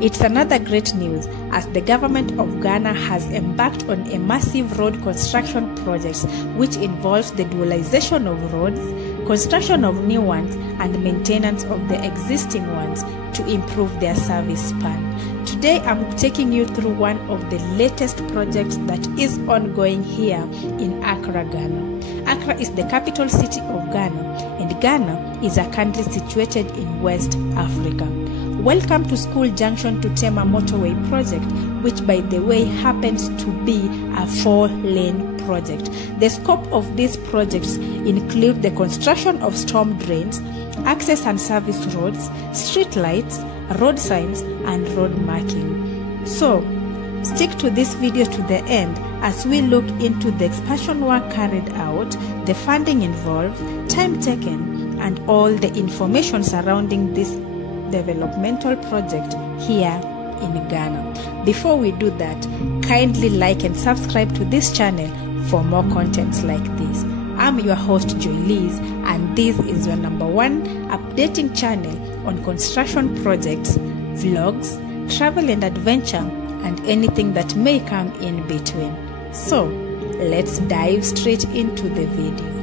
It's another great news as the government of Ghana has embarked on a massive road construction project which involves the dualization of roads, construction of new ones, and maintenance of the existing ones to improve their service span. Today I'm taking you through one of the latest projects that is ongoing here in Accra, Ghana. Accra is the capital city of Ghana, and Ghana is a country situated in West Africa. Welcome to School Junction to Tema motorway project, which by the way happens to be a 4-lane project. The scope of these projects include the construction of storm drains, access and service roads, street lights, road signs, and road marking. So, stick to this video to the end as we look into the expansion work carried out, the funding involved, time taken, and all the information surrounding this developmental project here in Ghana. Before we do that, kindly like and subscribe to this channel for more contents like this. I'm your host Joy Liz, and this is your #1 updating channel on construction projects, vlogs, travel and adventure, and anything that may come in between. So let's dive straight into the video.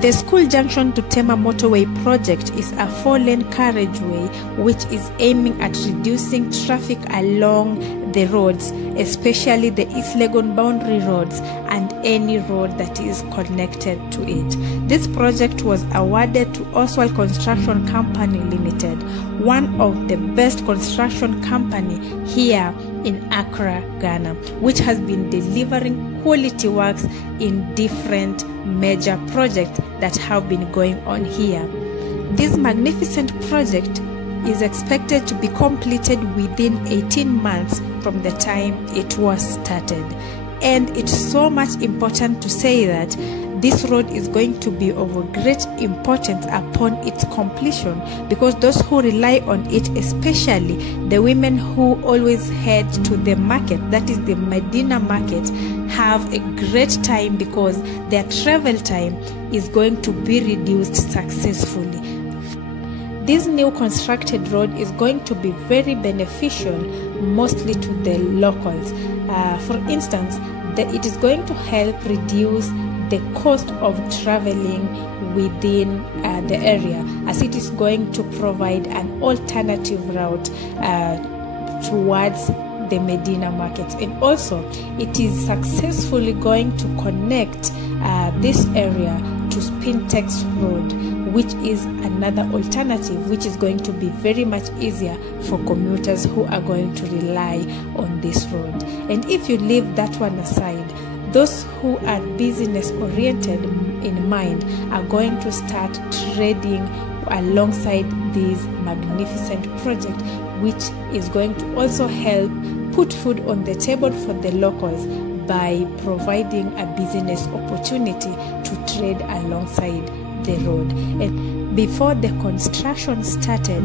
The School Junction to Tema motorway project is a 4-lane carriageway which is aiming at reducing traffic along the roads, especially the East Legon boundary roads and any road that is connected to it. This project was awarded to Oswald Construction Company Limited, one of the best construction company here in Accra, Ghana, which has been delivering quality works in different major projects that have been going on here. This magnificent project is expected to be completed within 18 months from the time it was started. And it's so much important to say that this road is going to be of great importance upon its completion, because those who rely on it, especially the women who always head to the market, that is the Medina market, have a great time because their travel time is going to be reduced successfully. This new constructed road is going to be very beneficial mostly to the locals. For instance, it is going to help reduce the cost of traveling within the area, as it is going to provide an alternative route towards the Medina market. And also it is successfully going to connect this area to Spintex Road, which is another alternative which is going to be very much easier for commuters who are going to rely on this road. And if you leave that one aside, those who are business oriented in mind are going to start trading alongside this magnificent project, which is going to also help put food on the table for the locals by providing a business opportunity to trade alongside the road. And before the construction started,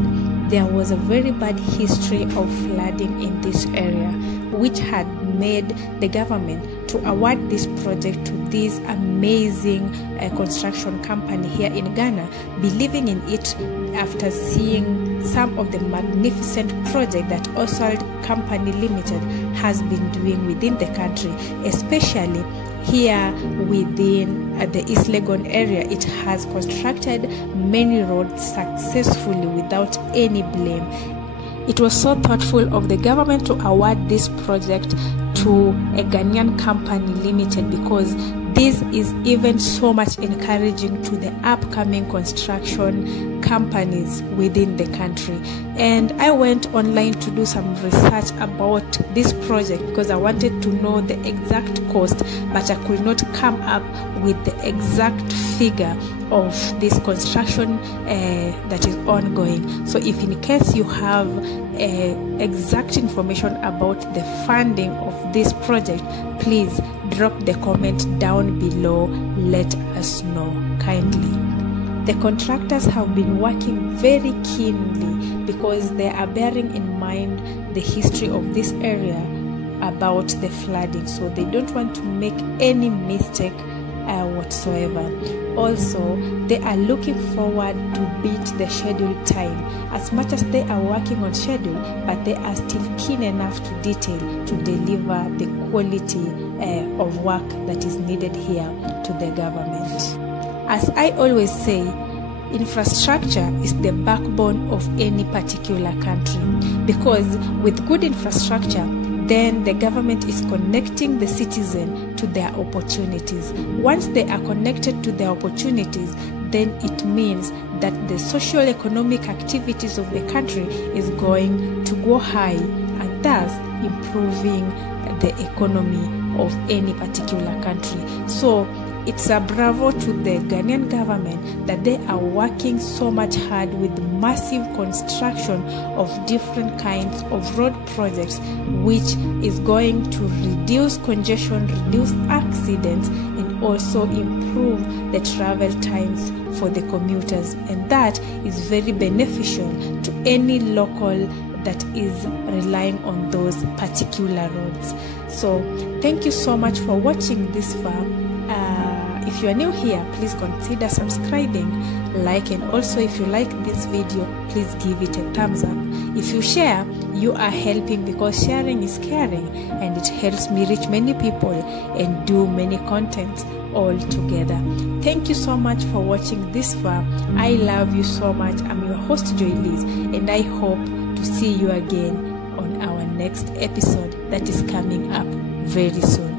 there was a very bad history of flooding in this area, which had made the government to award this project to this amazing construction company here in Ghana, believing in it after seeing some of the magnificent projects that Oswald Company Limited has been doing within the country, especially here within the East Legon area. It has constructed many roads successfully without any blame. It was so thoughtful of the government to award this project to a Ghanaian company limited, because this is even so much encouraging to the upcoming construction companies within the country. And I went online to do some research about this project because I wanted to know the exact cost, but I could not come up with the exact figure of this construction that is ongoing. So if in case you have exact information about the funding of this project, please drop the comment down below. Let us know kindly. The contractors have been working very keenly because they are bearing in mind the history of this area about the flooding, so they don't want to make any mistake whatsoever. Also, they are looking forward to beat the scheduled time. As much as they are working on schedule, but they are still keen enough to detail to deliver the quality of work that is needed here to the government. As I always say, infrastructure is the backbone of any particular country, because with good infrastructure, then the government is connecting the citizen to their opportunities. Once they are connected to their opportunities, then it means that the socio-economic activities of the country is going to go high, and thus improving the economy of any particular country. So it's a bravo to the Ghanaian government that they are working so much hard with massive construction of different kinds of road projects, which is going to reduce congestion, reduce accidents, and also improve the travel times for the commuters. And that is very beneficial to any local that is relying on those particular roads. So thank you so much for watching this far. If you are new here, please consider subscribing, like, and also if you like this video, please give it a thumbs up. If you share, you are helping, because sharing is caring, and it helps me reach many people and do many contents all together. Thank you so much for watching this far. I love you so much. I'm your host, Joy Liz, and I hope to see you again on our next episode that is coming up very soon.